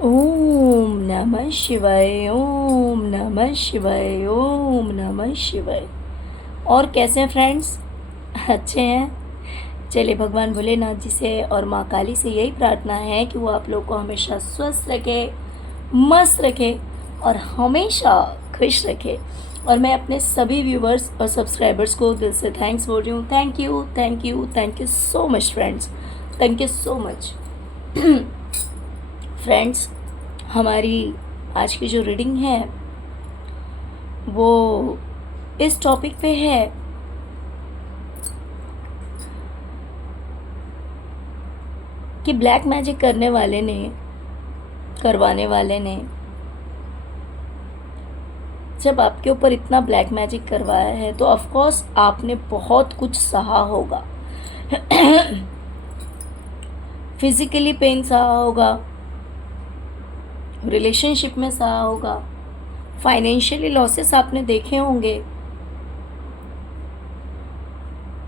ओम नमः शिवाय, ओम नमः शिवाय, ओम नमः शिवाय। और कैसे हैं फ्रेंड्स? अच्छे हैं? चलिए, भगवान भोलेनाथ जी से और माँ काली से यही प्रार्थना है कि वो आप लोग को हमेशा स्वस्थ रखे, मस्त रखे और हमेशा खुश रखे। और मैं अपने सभी व्यूवर्स और सब्सक्राइबर्स को दिल से थैंक्स बोल रही हूँ। Thank you, thank you, thank you so much friends. Thank you so much. Friends, हमारी आज की जो रीडिंग है वो इस टॉपिक पे है कि ब्लैक मैजिक करवाने वाले ने जब आपके ऊपर इतना ब्लैक मैजिक करवाया है तो ऑफ कोर्स आपने बहुत कुछ सहा होगा। फिजिकली पेन सहा होगा, रिलेशनशिप में सहा होगा, फाइनेंशियली लॉसेस आपने देखे होंगे,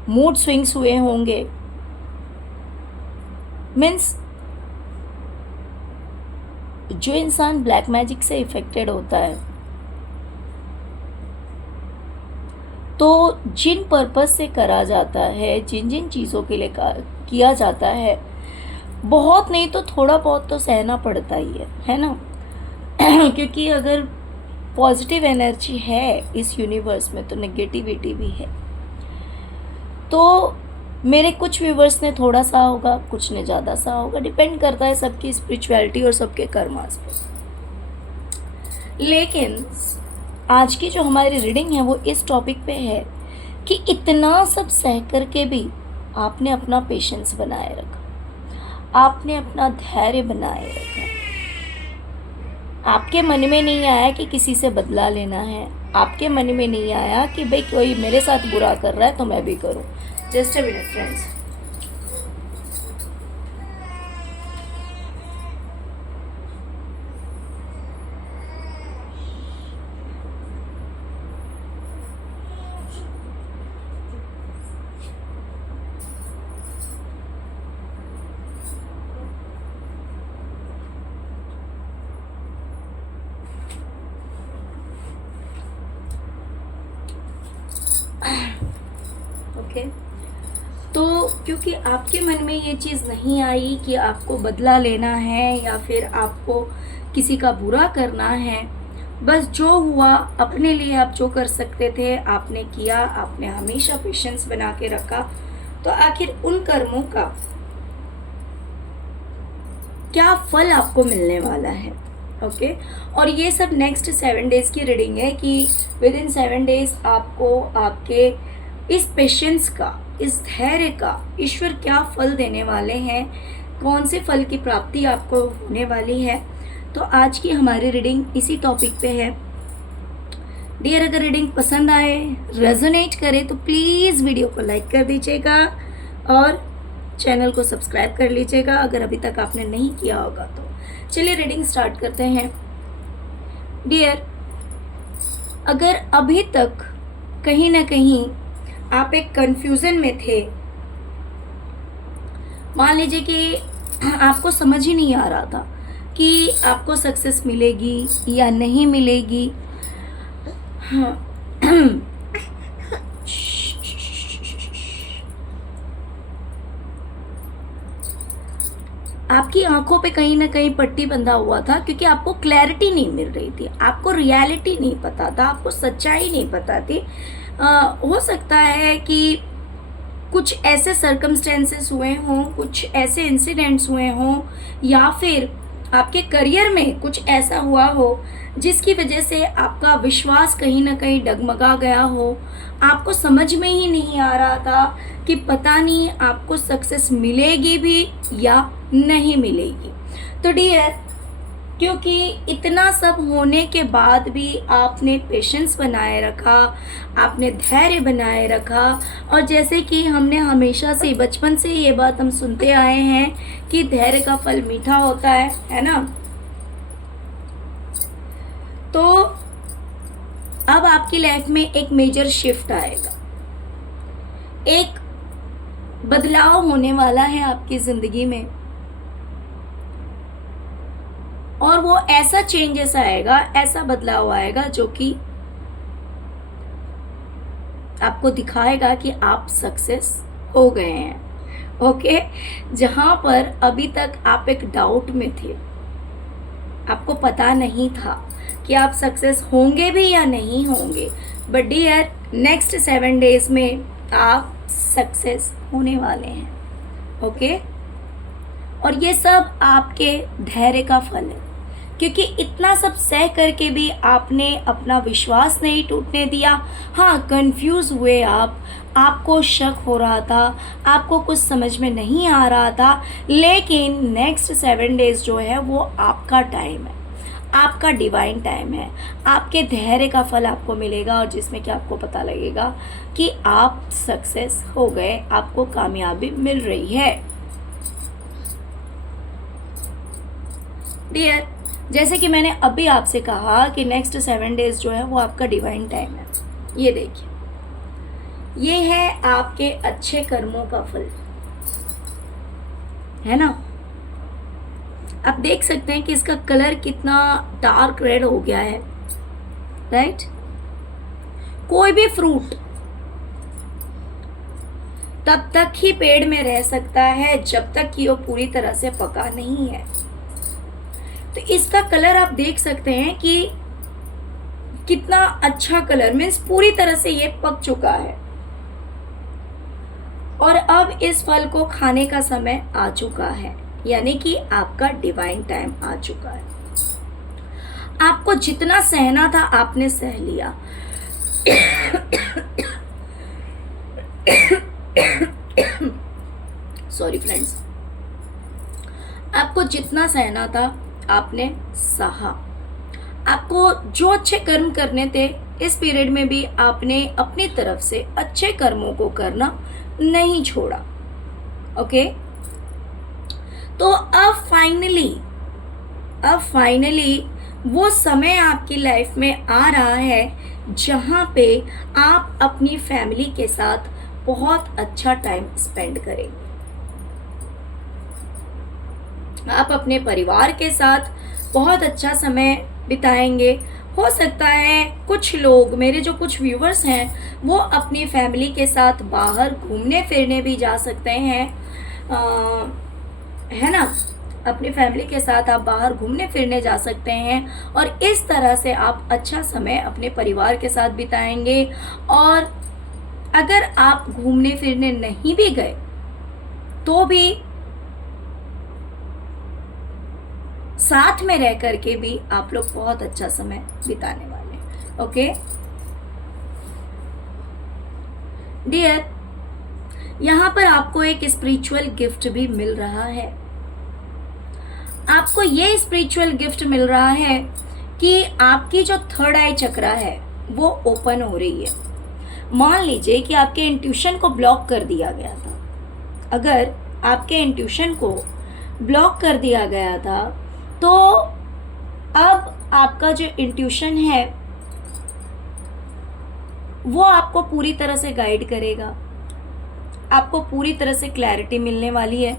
मूड स्विंग्स हुए होंगे। मीन्स जो इंसान ब्लैक मैजिक से इफेक्टेड होता है तो जिन पर्पस से करा जाता है, जिन जिन चीज़ों के लिए किया जाता है, बहुत नहीं तो थोड़ा बहुत तो सहना पड़ता ही है ना। क्योंकि अगर पॉजिटिव एनर्जी है इस यूनिवर्स में तो नेगेटिविटी भी है। तो मेरे कुछ व्यूवर्स ने थोड़ा सा होगा, कुछ ने ज़्यादा सा होगा, डिपेंड करता है सबकी स्पिरिचुअलिटी और सबके कर्मास पर। लेकिन आज की जो हमारी रीडिंग है वो इस टॉपिक पे है कि इतना सब सह कर के भी आपने अपना पेशेंस बनाए रखा, आपने अपना धैर्य बनाए रखा। आपके मन में नहीं आया कि किसी से बदला लेना है, आपके मन में नहीं आया कि भाई कोई मेरे साथ बुरा कर रहा है तो मैं भी करूं। Just a minute friends. Okay, तो क्योंकि आपके मन में ये चीज़ नहीं आई कि आपको बदला लेना है या फिर आपको किसी का बुरा करना है, बस जो हुआ अपने लिए आप जो कर सकते थे आपने किया, आपने हमेशा पेशेंस बना के रखा। तो आखिर उन कर्मों का क्या फल आपको मिलने वाला है। ओके, और ये सब नेक्स्ट 7 डेज की रीडिंग है कि विद इन 7 डेज आपको आपके इस पेशेंस का, इस धैर्य का ईश्वर क्या फल देने वाले हैं, कौन से फल की प्राप्ति आपको होने वाली है। तो आज की हमारी रीडिंग इसी टॉपिक पे है। डियर, अगर रीडिंग पसंद आए, रेजोनेट करे तो प्लीज़ वीडियो को लाइक कर दीजिएगा और चैनल को सब्सक्राइब कर लीजिएगा अगर अभी तक आपने नहीं किया होगा तो। चलिए रीडिंग स्टार्ट करते हैं। डियर, अगर अभी तक कहीं ना कहीं आप एक कंफ्यूजन में थे, मान लीजिए कि आपको समझ ही नहीं आ रहा था कि आपको सक्सेस मिलेगी या नहीं मिलेगी, हाँ, आपकी आंखों पे कहीं ना कहीं पट्टी बंधा हुआ था क्योंकि आपको क्लैरिटी नहीं मिल रही थी, आपको रियलिटी नहीं पता था, आपको सच्चाई नहीं पता थी। हो सकता है कि कुछ ऐसे सर्कमस्टेंसेस हुए हों, कुछ ऐसे इंसिडेंट्स हुए हों, या फिर आपके करियर में कुछ ऐसा हुआ हो जिसकी वजह से आपका विश्वास कहीं ना कहीं डगमगा गया हो। आपको समझ में ही नहीं आ रहा था कि पता नहीं आपको सक्सेस मिलेगी भी या नहीं मिलेगी। तो डियर, क्योंकि इतना सब होने के बाद भी आपने पेशेंस बनाए रखा, आपने धैर्य बनाए रखा, और जैसे कि हमने हमेशा से बचपन से ये बात हम सुनते आए हैं कि धैर्य का फल मीठा होता है ना। तो अब आपकी लाइफ में एक मेजर शिफ्ट आएगा, एक बदलाव होने वाला है आपकी ज़िंदगी में। और वो ऐसा चेंजेस आएगा, ऐसा बदलाव आएगा जो कि आपको दिखाएगा कि आप सक्सेस हो गए हैं। ओके, जहाँ पर अभी तक आप एक डाउट में थे, आपको पता नहीं था कि आप सक्सेस होंगे भी या नहीं होंगे, बट डियर नेक्स्ट 7 डेज में आप सक्सेस होने वाले हैं। ओके, और ये सब आपके धैर्य का फल है, क्योंकि इतना सब सह करके भी आपने अपना विश्वास नहीं टूटने दिया। हाँ, कंफ्यूज हुए आप, आपको शक हो रहा था, आपको कुछ समझ में नहीं आ रहा था, लेकिन नेक्स्ट 7 डेज जो है वो आपका टाइम है, आपका डिवाइन टाइम है, आपके धैर्य का फल आपको मिलेगा, और जिसमें कि आपको पता लगेगा कि आप सक्सेस हो गए, आपको कामयाबी मिल रही है। डियर, जैसे कि मैंने अभी आपसे कहा कि नेक्स्ट 7 डेज जो है वो आपका डिवाइन टाइम है। ये देखिए, ये है आपके अच्छे कर्मों का फल, है ना। आप देख सकते हैं कि इसका कलर कितना डार्क रेड हो गया है, राइट। कोई भी फ्रूट तब तक ही पेड़ में रह सकता है जब तक कि वो पूरी तरह से पका नहीं है। तो इसका कलर आप देख सकते हैं कि कितना अच्छा कलर, मीन्स पूरी तरह से ये पक चुका है, और अब इस फल को खाने का समय आ चुका है, यानी कि आपका डिवाइन टाइम आ चुका है। आपको जितना सहना था आपने सह लिया। सॉरी फ्रेंड्स, आपको जितना सहना था आपने सहा। आपको जो अच्छे कर्म करने थे इस पीरियड में भी आपने अपनी तरफ से अच्छे कर्मों को करना नहीं छोड़ा। ओके, तो अब फाइनली वो समय आपकी लाइफ में आ रहा है जहाँ पे आप अपनी फैमिली के साथ बहुत अच्छा टाइम स्पेंड करेंगे। आप अपने परिवार के साथ बहुत अच्छा समय बिताएंगे। हो सकता है कुछ लोग, मेरे जो कुछ व्यूवर्स हैं, वो अपनी फैमिली के साथ बाहर घूमने फिरने भी जा सकते हैं, है ना। अपनी फैमिली के साथ आप बाहर घूमने फिरने जा सकते हैं, और इस तरह से आप अच्छा समय अपने परिवार के साथ बिताएंगे। और अगर आप घूमने फिरने नहीं भी गए तो भी साथ में रह करके भी आप लोग बहुत अच्छा समय बिताने वाले हैं। ओके डियर, यहाँ पर आपको एक स्पिरिचुअल गिफ्ट भी मिल रहा है। आपको ये स्पिरिचुअल गिफ्ट मिल रहा है कि आपकी जो थर्ड आई चक्रा है वो ओपन हो रही है। मान लीजिए कि आपके इंट्यूशन को ब्लॉक कर दिया गया था। अगर आपके इंट्यूशन को ब्लॉक कर दिया गया था तो अब आपका जो इंट्यूशन है वो आपको पूरी तरह से गाइड करेगा, आपको पूरी तरह से क्लैरिटी मिलने वाली है।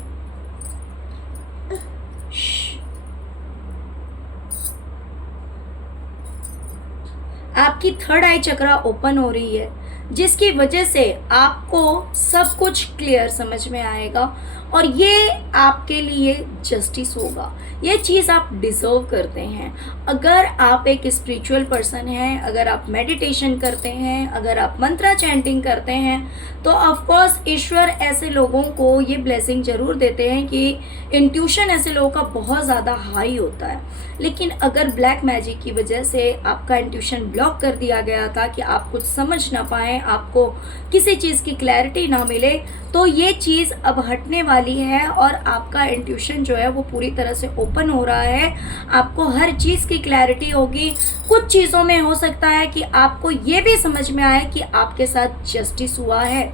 आपकी थर्ड आई चक्रा ओपन हो रही है, जिसकी वजह से आपको सब कुछ क्लियर समझ में आएगा, और ये आपके लिए जस्टिस होगा। ये चीज़ आप डिज़र्व करते हैं। अगर आप एक स्पिरिचुअल पर्सन हैं, अगर आप मेडिटेशन करते हैं, अगर आप मंत्रा चैंटिंग करते हैं, तो ऑफ कोर्स ईश्वर ऐसे लोगों को ये ब्लेसिंग ज़रूर देते हैं कि इंट्यूशन ऐसे लोगों का बहुत ज़्यादा हाई होता है। लेकिन अगर ब्लैक मैजिक की वजह से आपका इंट्यूशन ब्लॉक कर दिया गया था कि आप कुछ समझ ना पाएँ, आपको किसी चीज़ की क्लैरिटी ना मिले, तो ये चीज़ अब हटने वाली है और आपका इंट्यूशन जो है वो पूरी तरह से ओपन हो रहा है। आपको हर चीज़ की क्लैरिटी होगी। कुछ चीज़ों में हो सकता है कि आपको ये भी समझ में आए कि आपके साथ जस्टिस हुआ है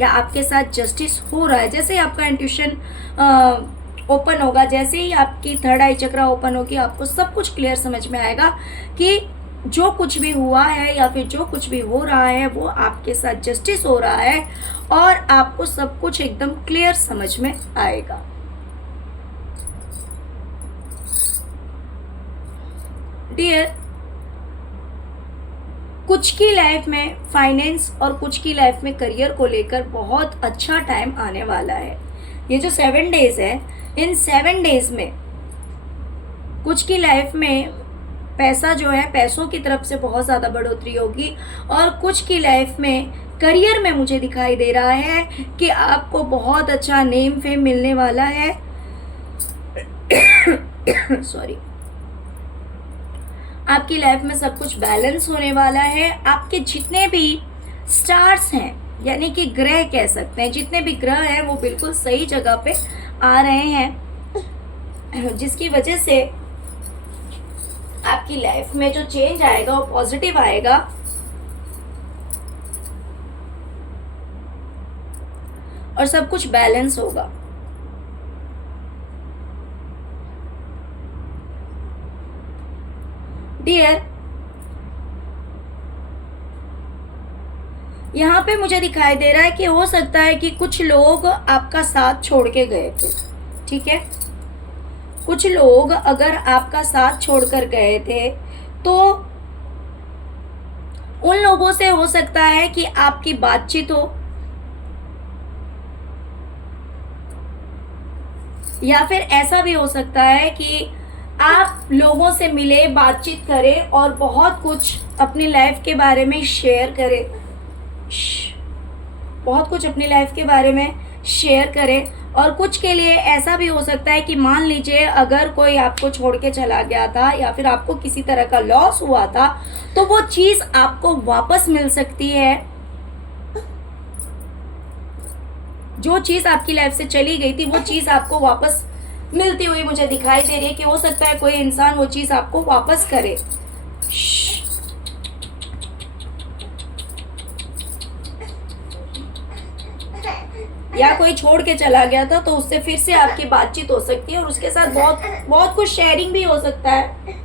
या आपके साथ जस्टिस हो रहा है। जैसे ही आपका इंट्यूशन ओपन होगा, जैसे ही आपकी थर्ड आई चक्रा ओपन होगी, आपको सब कुछ क्लियर समझ में आएगा कि जो कुछ भी हुआ है या फिर जो कुछ भी हो रहा है वो आपके साथ जस्टिस हो रहा है, और आपको सब कुछ एकदम क्लियर समझ में आएगा। डियर, कुछ की लाइफ में फाइनेंस और कुछ की लाइफ में करियर को लेकर बहुत अच्छा टाइम आने वाला है। ये जो 7 डेज है, इन 7 डेज में कुछ की लाइफ में पैसा जो है, पैसों की तरफ से बहुत ज़्यादा बढ़ोतरी होगी, और कुछ की लाइफ में करियर में मुझे दिखाई दे रहा है कि आपको बहुत अच्छा नेम फेम मिलने वाला है। सॉरी, आपकी लाइफ में सब कुछ बैलेंस होने वाला है। आपके जितने भी स्टार्स हैं, यानी कि ग्रह कह सकते हैं, जितने भी ग्रह हैं वो बिल्कुल सही जगह पे आ रहे हैं, जिसकी वजह से आपकी लाइफ में जो चेंज आएगा वो पॉजिटिव आएगा। और सब कुछ बैलेंस होगा। डियर, यहाँ पे मुझे दिखाई दे रहा है कि हो सकता है कि कुछ लोग आपका साथ छोड़ के गए थे, ठीक है। कुछ लोग अगर आपका साथ छोड़कर गए थे तो उन लोगों से हो सकता है कि आपकी बातचीत हो, या फिर ऐसा भी हो सकता है कि आप लोगों से मिले, बातचीत करें और बहुत कुछ अपनी लाइफ के बारे में शेयर करें, बहुत कुछ अपनी लाइफ के बारे में शेयर करें। और कुछ के लिए ऐसा भी हो सकता है कि मान लीजिए अगर कोई आपको छोड़ के चला गया था या फिर आपको किसी तरह का लॉस हुआ था, तो वो चीज़ आपको वापस मिल सकती है। जो चीज़ आपकी लाइफ से चली गई थी वो चीज़ आपको वापस मिलती हुई मुझे दिखाई दे रही है कि हो सकता है कोई इंसान वो चीज़ आपको वापस करे। या कोई छोड़ के चला गया था तो उससे फिर से आपकी बातचीत हो सकती है और उसके साथ बहुत बहुत कुछ शेयरिंग भी हो सकता है।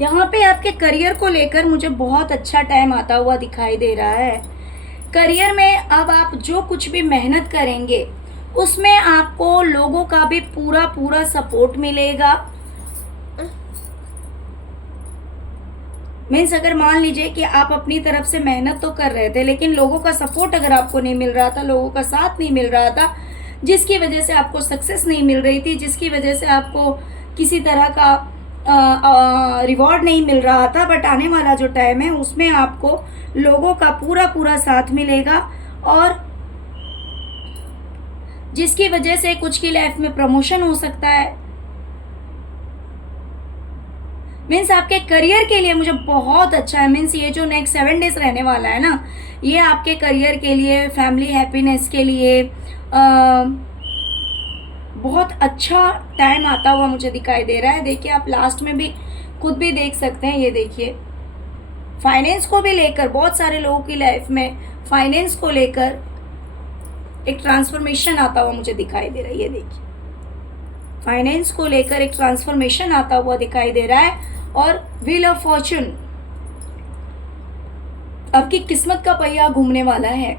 यहाँ पे आपके करियर को लेकर मुझे बहुत अच्छा टाइम आता हुआ दिखाई दे रहा है। करियर में अब आप जो कुछ भी मेहनत करेंगे उसमें आपको लोगों का भी पूरा पूरा सपोर्ट मिलेगा। मीन्स अगर मान लीजिए कि आप अपनी तरफ से मेहनत तो कर रहे थे लेकिन लोगों का सपोर्ट अगर आपको नहीं मिल रहा था, लोगों का साथ नहीं मिल रहा था, जिसकी वजह से आपको सक्सेस नहीं मिल रही थी, जिसकी वजह से आपको किसी तरह का रिवॉर्ड नहीं मिल रहा था, बट आने वाला जो टाइम है उसमें आपको लोगों का पूरा पूरा साथ मिलेगा और जिसकी वजह से कुछ की लाइफ में प्रमोशन हो सकता है। मीन्स आपके करियर के लिए मुझे बहुत अच्छा है। मीन्स ये जो नेक्स्ट 7 डेज रहने वाला है ना, ये आपके करियर के लिए, फैमिली हैप्पीनेस के लिए बहुत अच्छा टाइम आता हुआ मुझे दिखाई दे रहा है। देखिए, आप लास्ट में भी खुद भी देख सकते हैं। ये देखिए, फाइनेंस को भी लेकर बहुत सारे लोगों की लाइफ में फाइनेंस को लेकर एक ट्रांसफॉर्मेशन आता हुआ मुझे दिखाई दे रहा है। ये देखिए, फाइनेंस को लेकर एक ट्रांसफॉर्मेशन आता हुआ दिखाई दे रहा है। और व्हील ऑफ फॉर्चून, आपकी किस्मत का पहिया घूमने वाला है।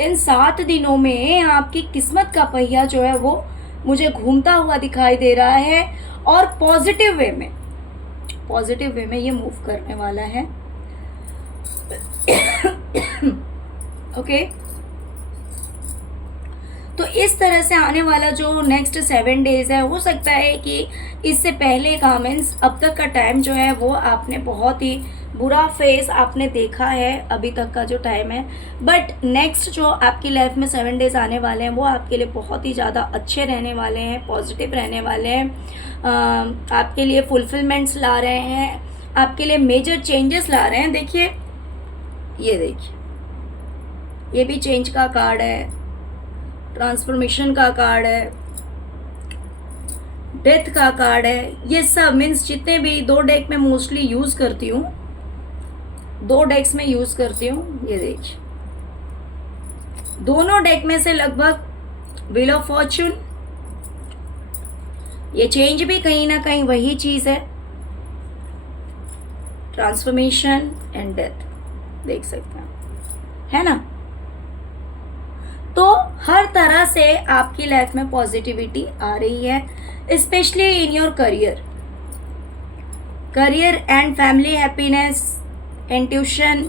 इन 7 दिनों में आपकी किस्मत का पहिया जो है वो मुझे घूमता हुआ दिखाई दे रहा है और पॉजिटिव वे में ये मूव करने वाला है। ओके, तो इस तरह से आने वाला जो नेक्स्ट 7 डेज है, हो सकता है कि इससे पहले का मीन्स अब तक का टाइम जो है वो आपने बहुत ही बुरा फेस आपने देखा है अभी तक का जो टाइम है, बट नेक्स्ट जो आपकी लाइफ में 7 डेज आने वाले हैं वो आपके लिए बहुत ही ज़्यादा अच्छे रहने वाले हैं, पॉजिटिव रहने वाले हैं। आपके लिए फुलफिलमेंट्स ला रहे हैं, आपके लिए मेजर चेंजेस ला रहे हैं। देखिए, ये देखिए, ये भी चेंज का कार्ड है, ट्रांसफॉर्मेशन का कार्ड है, डेथ का कार्ड है। ये सब मीन्स जितने भी 2 डेक में मोस्टली यूज़ करती हूँ, 2 डेक्स में यूज करती हूँ, ये देखिए दोनों डेक में से लगभग व्हील ऑफ फॉर्चून, ये चेंज भी कहीं ना कहीं वही चीज है, ट्रांसफॉर्मेशन एंड डेथ, देख सकते हैं, है ना। तो हर तरह से आपकी लाइफ में पॉजिटिविटी आ रही है, specially in your career and family happiness and tuition,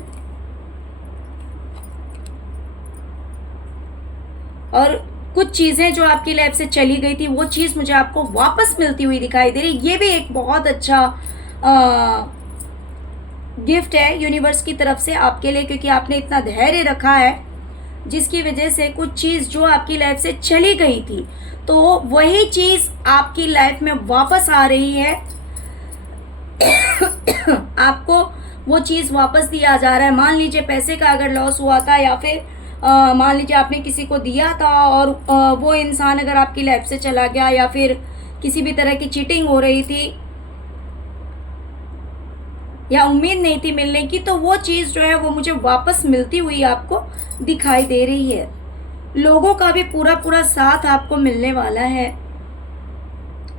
और कुछ चीजें जो आपकी लाइफ से चली गई थी वो चीज मुझे आपको वापस मिलती हुई दिखाई दे रही। ये भी एक बहुत अच्छा गिफ्ट है यूनिवर्स की तरफ से आपके लिए, क्योंकि आपने इतना धैर्य रखा है जिसकी वजह से कुछ चीज जो आपकी लाइफ से चली गई थी तो वही चीज आपकी लाइफ में वापस आ रही है। आपको वो चीज वापस दिया जा रहा है। मान लीजिए पैसे का अगर लॉस हुआ था, या फिर मान लीजिए आपने किसी को दिया था और वो इंसान अगर आपकी लाइफ से चला गया, या फिर किसी भी तरह की चीटिंग हो रही थी या उम्मीद नहीं थी मिलने की, तो वो चीज जो है वो मुझे वापस मिलती हुई आपको दिखाई दे रही है। लोगों का भी पूरा पूरा साथ आपको मिलने वाला है।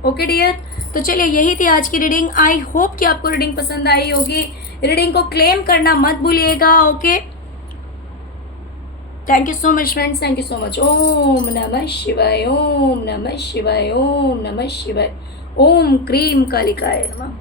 ओके डियर, तो चलिए यही थी आज की रीडिंग। आई होप कि आपको रीडिंग पसंद आई होगी। रीडिंग को क्लेम करना मत भूलिएगा। Okay, thank you so much friends, thank you so much. ओम नमः शिवाय, ओम नमः शिवाय, ओम नमः शिवाय, ओम क्रीम कालिकाय नमः।